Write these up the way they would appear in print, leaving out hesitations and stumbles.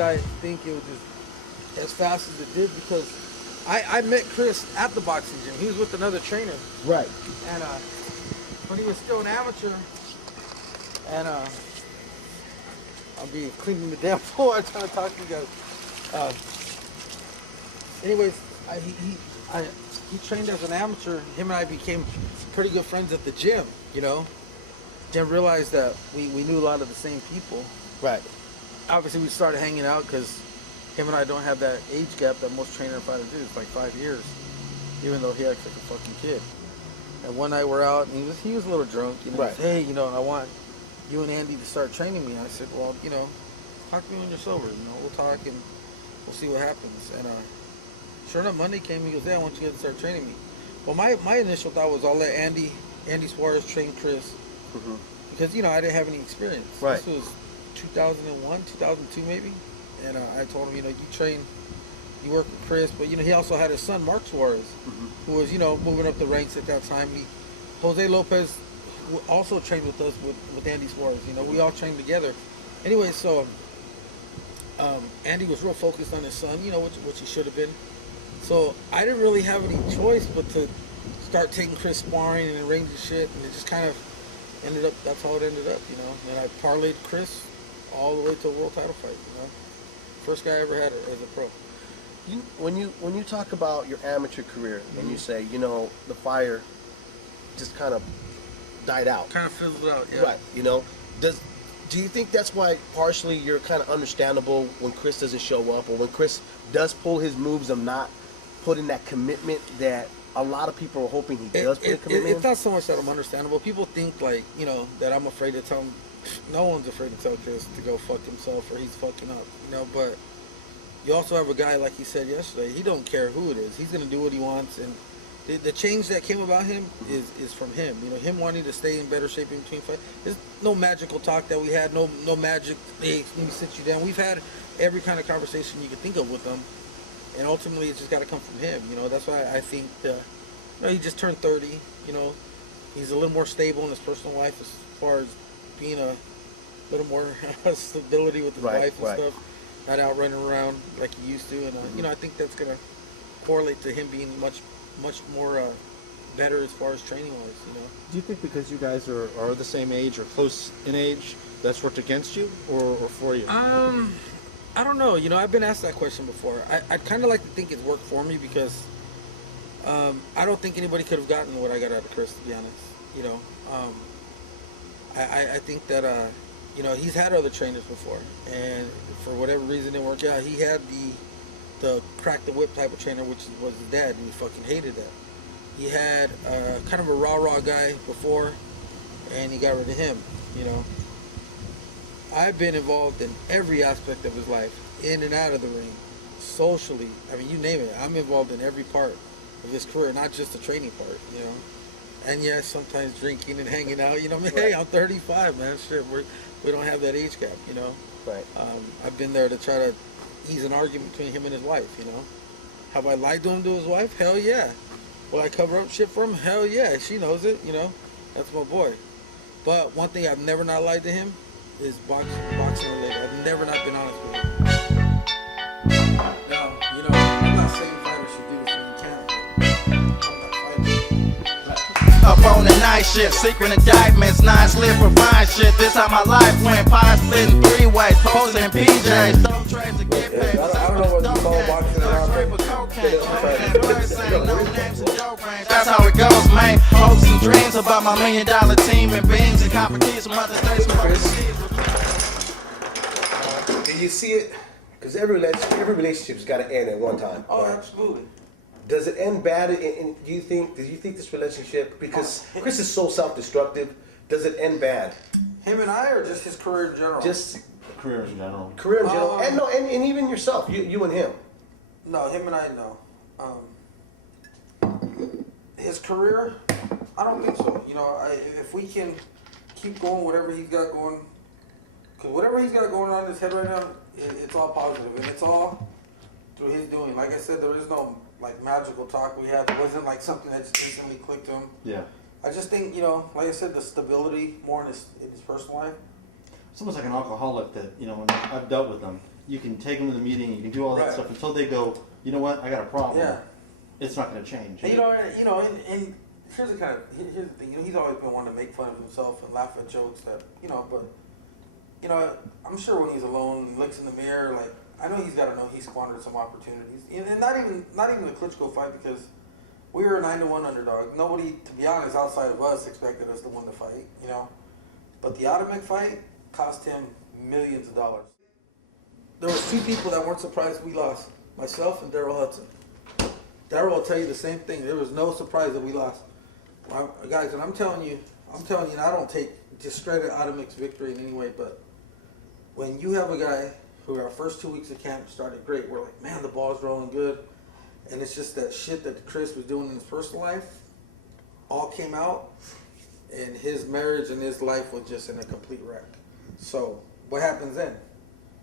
did I think it was just as fast as it did? Because I met Chris at the boxing gym. He was with another trainer. Right. And when he was still an amateur, and I'll be cleaning the damn floor trying to talk to you guys. Anyways, he trained as an amateur. Him and I became pretty good friends at the gym, you know. Then realized that we knew a lot of the same people. Right. Obviously, we started hanging out because him and I don't have that age gap that most trainer and fighters do. It's like 5 years, even though he acts like a fucking kid. And one night we're out, and he was a little drunk. You know, right. He said, hey, you know, I want you and Andy to start training me. I said, well, you know, talk to me when you're sober. You know, we'll talk and we'll see what happens. And sure enough, Monday came. He goes, hey, I want you guys to start training me. Well, my initial thought was I'll let Andy Suarez train Chris. Mm-hmm. Because, you know, I didn't have any experience. Right. This was 2001, 2002 maybe. And I told him, you know, you work with Chris. But, you know, he also had his son, Mark Suarez, who was, you know, moving up the ranks at that time. Jose Lopez also trained with us, with Andy Suarez. You know, we all trained together. Anyway, so Andy was real focused on his son, you know, which he should have been. So I didn't really have any choice but to start taking Chris sparring and arranging shit. And it just kind of ended up, that's how it ended up, you know. And I parlayed Chris all the way to a world title fight, you know. First guy I ever had as a pro. When you talk about your amateur career and you say, you know, the fire just kind of died out. Kind of fizzled out, yeah. Right, you know. Do you think that's why partially you're kind of understandable when Chris doesn't show up, or when Chris does pull his moves of not putting that commitment that a lot of people are hoping he does put a commitment? It's not so much that I'm understandable. People think, like, you know, that I'm afraid to tell him. No one's afraid to tell Chris to go fuck himself or he's fucking up, you know. But you also have a guy, like he said yesterday, he don't care who it is. He's going to do what he wants. And the change that came about him is from him. You know, him wanting to stay in better shape in between fights. There's no magical talk that we had, no magic, hey, let me sit you down. We've had every kind of conversation you could think of with him. And ultimately, it's just got to come from him. You know, that's why I think, you know, he just turned 30. You know, he's a little more stable in his personal life as far as being a little more stability with his wife and stuff. Not out running around like he used to. And, you know, I think that's going to correlate to him being much more better as far as training wise, you know. Do you think because you guys are the same age or close in age, that's worked against you or for you? I don't know. You know, I've been asked that question before. I'd kind of like to think it worked for me because I don't think anybody could have gotten what I got out of Chris, to be honest. You know, I think that, you know, he's had other trainers before, and for whatever reason it didn't work out. He had the crack the whip type of trainer, which was his dad, and he fucking hated that. He had kind of a rah-rah guy before, and he got rid of him, you know. I've been involved in every aspect of his life, in and out of the ring, socially. I mean, you name it. I'm involved in every part of his career, not just the training part, you know. And yes, sometimes drinking and hanging out, you know. I mean, hey, I'm 35, man. Shit, we don't have that age gap, you know. Right. I've been there to try to ease an argument between him and his wife, you know. Have I lied to him to his wife? Hell yeah. Will I cover up shit for him? Hell yeah. She knows it, you know. That's my boy. But one thing I've never not lied to him is boxing related. I've never not been honest with him. Now, you know, I'm not saying fighters should do this when you can, but I'm not fighting. Up on the night shift, secret indictments, 9 slip for fine shit. This how my life went, pie splitting 3 ways, posing PJs, throw trays to get paid. I don't know what you call boxing around here. That's how it goes, man. Hopes and dreams about my $1 million team and beans and copper keys from other states. Do you see it? Because every relationship's got to end at one time. Oh, right? absolutely. Does it end bad? And do you think this relationship, because Chris is so self-destructive, does it end bad? Him and I, or just his career in general? Just Career in general. career in general, and even yourself, you and him. No, him and I, no. His career, I don't think so. You know, if we can keep going whatever he's got going, because whatever he's got going on in his head right now, it's all positive, and it's all through his doing. Like I said, there is no like magical talk we had. It wasn't like something that just instantly clicked to him. Yeah. I just think, you know, like I said, the stability more in his personal life. It's almost like an alcoholic that, you know, when I've dealt with them, you can take them to the meeting, you can do all that Right. stuff until they go, you know what, I got a problem. Yeah. It's not going to change. And and here's the thing. He's always been one to make fun of himself and laugh at jokes that, but I'm sure when he's alone and looks in the mirror, like, I know he's got to know he squandered some opportunities, and not even the Klitschko fight, because we were a 9-1 underdog. Nobody, to be honest, outside of us, expected us to win the fight, But the Adamek fight cost him millions of dollars. There was 2 people that weren't surprised we lost, myself and Daryl Hudson. Daryl will tell you the same thing. There was no surprise that we lost. Guys, and I'm telling you, and I don't take just straight out of mixed victory in any way, but when you have a guy who our first 2 weeks of camp started great, we're like, man, the ball's rolling good, and it's just that shit that Chris was doing in his personal life all came out, and his marriage and his life was just in a complete wreck. So what happens then?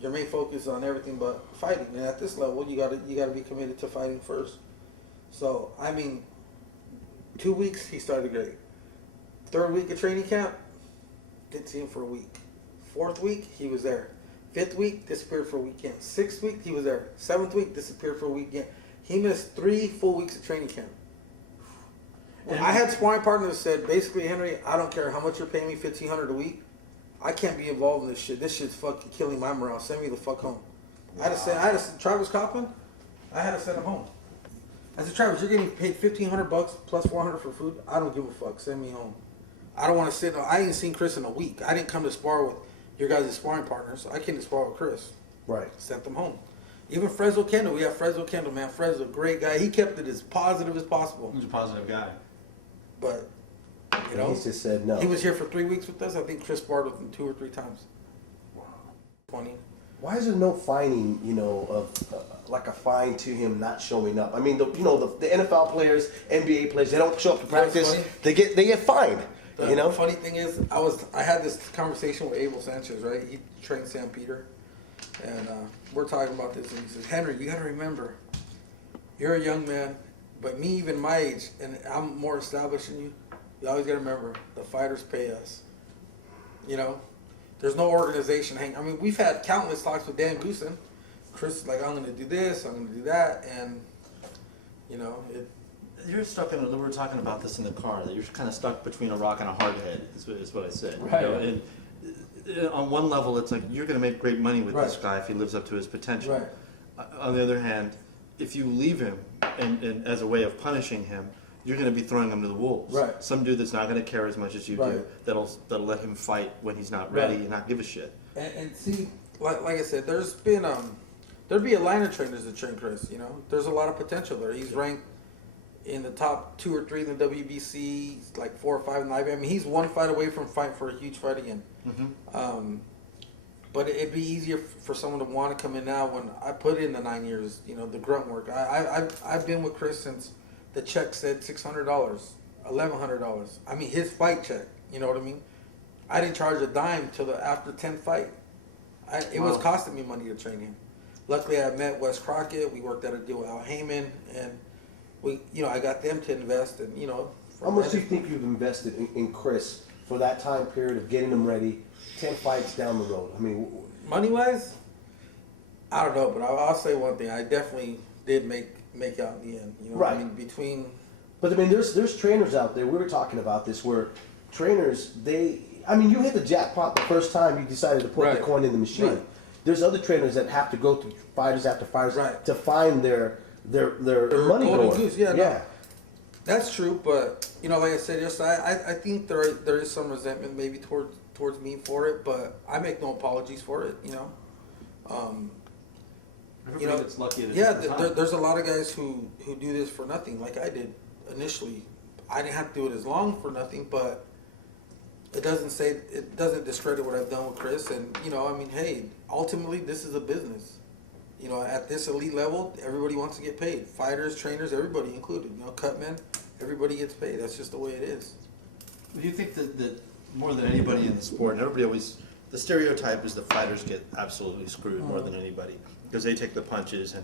Your main focus is on everything but fighting, and at this level, you gotta be committed to fighting first. So, 2 weeks, he started great. 3rd week of training camp, didn't see him for a week. 4th week, he was there. 5th week, disappeared for a weekend. 6th week, he was there. 7th week, disappeared for a weekend. He missed 3 full weeks of training camp. And I had sparring partners that said, basically, Henry, I don't care how much you're paying me, $1,500 a week. I can't be involved in this shit. This shit's fucking killing my morale. Send me the fuck home. Wow. I had to send Travis Coppin, I had to send him home. I said, Travis, you're getting paid $1,500 plus $400 for food. I don't give a fuck. Send me home. I don't want to sit. I ain't seen Chris in a week. I didn't come to spar with your guys' sparring partners. So I came to spar with Chris. Right. Sent them home. Even Fresno Kendall. We have Fresno Kendall, man. Fresno, great guy. He kept it as positive as possible. He's a positive guy. But, He just said no. He was here for 3 weeks with us. I think Chris sparred with him 2 or 3 times. Wow. 20. Why is there no fining, of like a fine to him not showing up? I mean, the NFL players, NBA players, they don't show up to practice. They get fined. The funny thing is, I had this conversation with Abel Sanchez, right? He trained Sam Peter, and we're talking about this, and he says, Henry, you got to remember, you're a young man, but me, even my age, and I'm more established than you. You always got to remember, the fighters pay us. There's no organization hanging. I mean, we've had countless talks with Dan Goossen. Chris is like, I'm going to do this, I'm going to do that, and, You're stuck in, we were talking about this in the car, that you're kind of stuck between a rock and a hard head, is what I said. Right. And on one level, it's like, you're going to make great money with Right. this guy if he lives up to his potential. Right. On the other hand, if you leave him, and as a way of punishing him, you're going to be throwing him to the wolves. Right. Some dude that's not going to care as much as you do, Right. that'll let him fight when he's not ready Right. and not give a shit. And see, like I said, there's been, there'd be a line of trainers that train Chris, There's a lot of potential there. He's ranked in the top 2 or 3 in the WBC, like 4 or 5 in the IBF. I mean, he's 1 fight away from fighting for a huge fight again. Mm-hmm. But it'd be easier for someone to want to come in now when I put in the 9 years, the grunt work. I've been with Chris since the check said $600, $1,100. I mean, his fight check, you know what I mean? I didn't charge a dime till after 10th fight. It was costing me money to train him. Luckily, I met Wes Crockett. We worked out a deal with Al Heyman, and I got them to invest, and How much do you think you've invested in Chris for that time period of getting him ready, 10 fights down the road? I mean, money-wise, I don't know, but I'll say one thing. I definitely did make out in the end. Right. I mean, between... But I mean, there's trainers out there, we were talking about this, where trainers, you hit the jackpot the first time you decided to put Right. the coin in the machine. Right. There's other trainers that have to go through fighters after fighters Right. to find their money golden going. goose, yeah. No. That's true, but like I said yesterday, I think there is some resentment maybe towards me for it, but I make no apologies for it. Everybody gets lucky at a Yeah, different time. there's a lot of guys who do this for nothing, like I did initially. I didn't have to do it as long for nothing, but it doesn't discredit what I've done with Chris. And hey, ultimately this is a business. At this elite level, everybody wants to get paid. Fighters, trainers, everybody included. Cutmen, everybody gets paid. That's just the way it is. Do you think that more than anybody in the sport, and everybody always, the stereotype is the fighters get absolutely screwed more than anybody because they take the punches and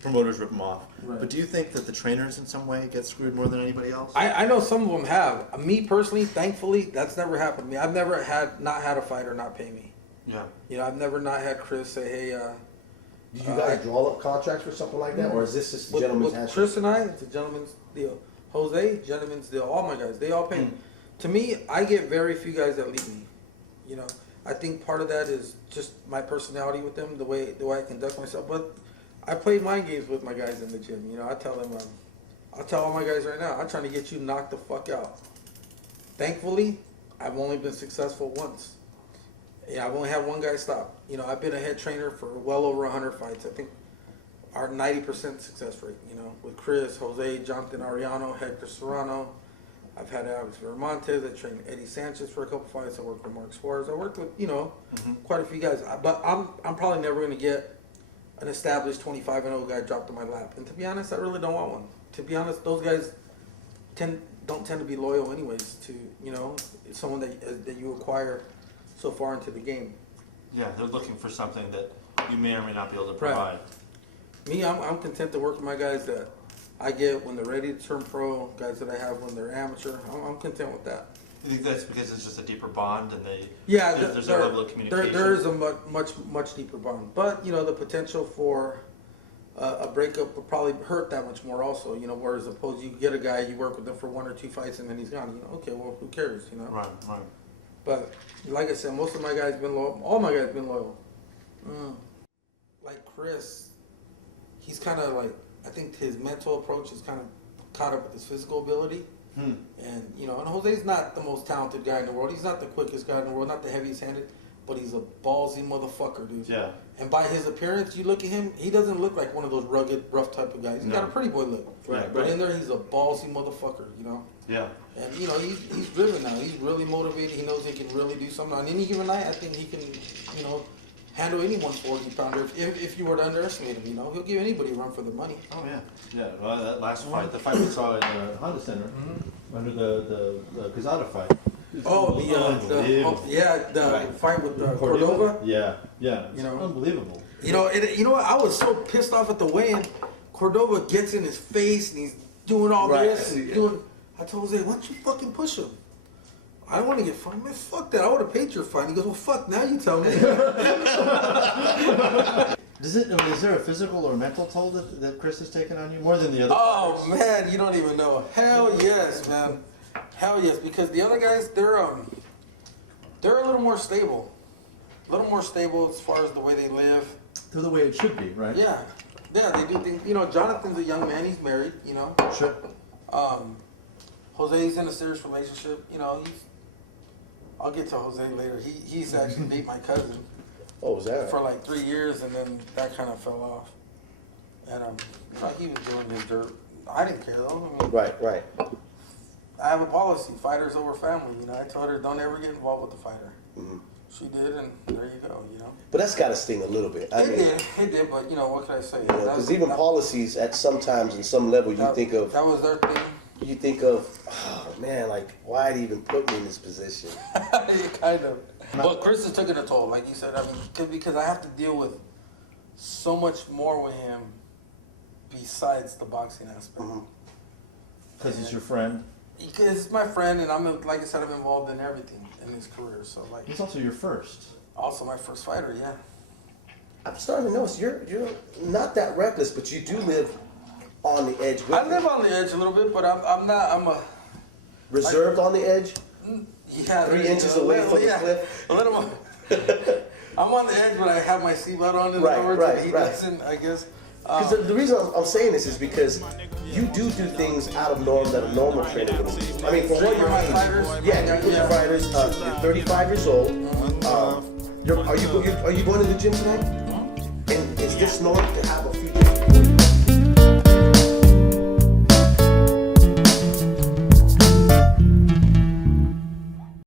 promoters rip them off. Right. But do you think that the trainers in some way get screwed more than anybody else? I know some of them have. Me personally, thankfully, that's never happened to me. I've never not had a fighter not pay me. Yeah. I've never not had Chris say, hey, Do you guys draw up contracts for something like that, or is this just a gentleman's with handshake? Chris and I, it's a gentleman's deal. Jose, gentleman's deal. All my guys, they all pay. To me, I get very few guys that leave me. You know, I think part of that is just my personality with them, the way I conduct myself. But I played mind games with my guys in the gym. You know, I tell them, I'll tell all my guys right now, I'm trying to get you knocked the fuck out. Thankfully, I've only been successful once. Yeah, I've only had one guy stop. You know, I've been a head trainer for well over 100 fights. I think our 90% success rate, you know, with Chris, Jose, Jonathan Ariano, Hector Serrano. I've had Alex Viramontes. I trained Eddie Sanchez for a couple fights. I worked with Mark Suarez. I worked with, you know, quite a few guys. But I'm probably never going to get an established 25-0 guy dropped in my lap. And to be honest, I really don't want one. To be honest, those guys don't tend to be loyal anyways to, you know, someone that you acquire so far into the game. Yeah, they're looking for something that you may or may not be able to provide. Me, I'm content to work with my guys that I get when they're ready to turn pro, guys that I have when they're amateur. I'm content with that. You think that's because it's just a deeper bond and there's a level of communication? There is a much deeper bond. But, you know, the potential for a breakup would probably hurt that much more also, you know, whereas opposed you get a guy, you work with them for 1 or 2 fights and then he's gone. You know, okay, well, who cares, you know? Right. But like I said, most of my guys been loyal. All my guys been loyal. Like Chris, he's kind of like, I think his mental approach is kind of caught up with his physical ability. And, you know, and Jose's not the most talented guy in the world. He's not the quickest guy in the world, not the heaviest handed, but he's a ballsy motherfucker, dude. Yeah. And by his appearance, you look at him, he doesn't look like one of those rugged, rough type of guys. He's got a pretty boy look. But in there, he's a ballsy motherfucker, you know? Yeah. And, you know, he's driven now. He's really motivated. He knows he can really do something. On any given night, I think he can, you know, handle any 140-pounder. If you were to underestimate him, you know, he'll give anybody a run for their money. Oh, yeah. Yeah, well, that last fight, the fight we saw in the Honda Center, under the Quezada fight. Oh, the fight with Cordova. Yeah. You know, unbelievable. You know, what? I was so pissed off at the weigh-in. Cordova gets in his face and he's doing all this and doing. I told Jose, why don't you fucking push him? I don't want to get fined. Man, fuck that. I would have paid your fine. He goes, well, fuck, now you tell me. Is there a physical or mental toll that Chris has taken on you more than the other Oh, fighters? man, you don't even know. Hell yes, man. Hell yes, because the other guys, they're a little more stable. A little more stable as far as the way they live. They're the way it should be, right? Yeah, they do things. You know, Jonathan's a young man. He's married, you know. Sure. Jose's in a serious relationship. You know, I'll get to Jose later. He's actually dated my cousin. Oh, was that? For like 3 years, and then that kind of fell off. And like he was doing his dirt. I didn't care though. I mean, Right. I have a policy: fighters over family. You know, I told her don't ever get involved with the fighter. She did, and there you go. You know. But that's got to sting a little bit. It did. But you know, what can I say? Because even policies, at sometimes, in some level, you think of. That was their thing. You think of, oh man, like why did he even put me in this position? Kind of. But Chris has taken a toll, like you said. I mean, because I have to deal with so much more with him besides the boxing aspect. Because he's your friend. Because it's my friend, and like I said, I'm involved in everything in his career. So like, He's also your first. also my first fighter, yeah. I'm starting to notice you're not that reckless, but you do live on the edge. I live on the edge a little bit, but I'm not. I'm a reserved on the edge. Yeah, 3 inches away from the cliff. A little more. I'm on the edge, but I have my seatbelt on. In other words, and he doesn't, I guess. Because the reason I'm saying this is because you do things out of norm that a normal trainer would do. I mean, for what your age, you're fighters. You're 35 years old. Are you going to the gym tonight? And is this normal to have a